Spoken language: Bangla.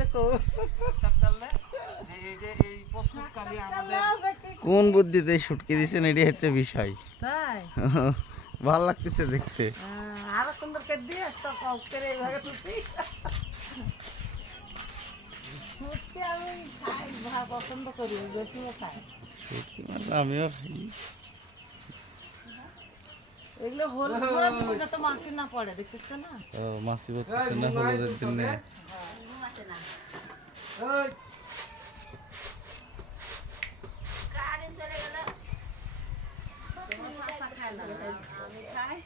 দেখো কোন বুদ্ধিতে শুটকি দিয়েছেন এটি হচ্ছে বিষয়। তাই ভাল লাগতেছে দেখতে। আরো সুন্দর করে দিয়ে তো করে এইভাবে তুলছি শুটকি আমি খাই পছন্দ করি বেশিও খাই। শুটকি মাছ আমিও খাই। এগুলো হলুদ তো মাছি না পড়ে দেখছিস না? ও মাছি পড়তেছে না হলুদের জন্য। আমি খাই